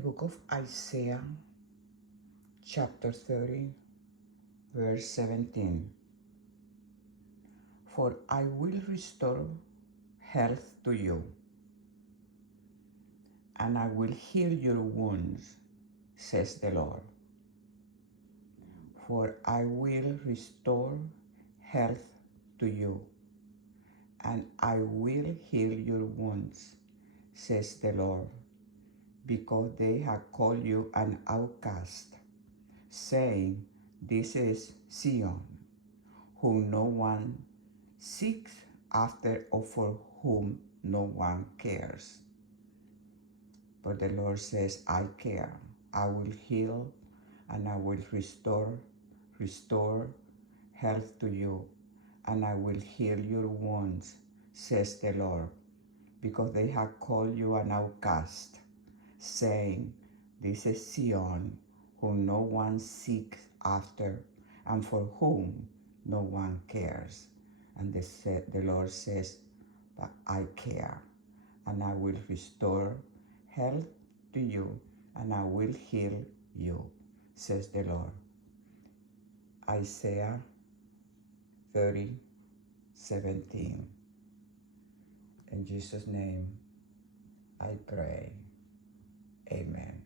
the book of Isaiah, chapter 30, verse 17. For I will restore health to you, and I will heal your wounds, says the Lord. For I will restore health to you, and I will heal your wounds, says the Lord, because they have called you an outcast, saying, This is Zion, whom no one seeks after, or for whom no one cares. But the Lord says, I care. I will heal and I will restore health to you, and I will heal your wounds, says the Lord, because they have called you an outcast, saying, This is Zion, whom no one seeks after, and for whom no one cares. And the Lord says, but I care, and I will restore health to you, and I will heal you, says the Lord. Isaiah 30:17. In Jesus' name I pray. Amen.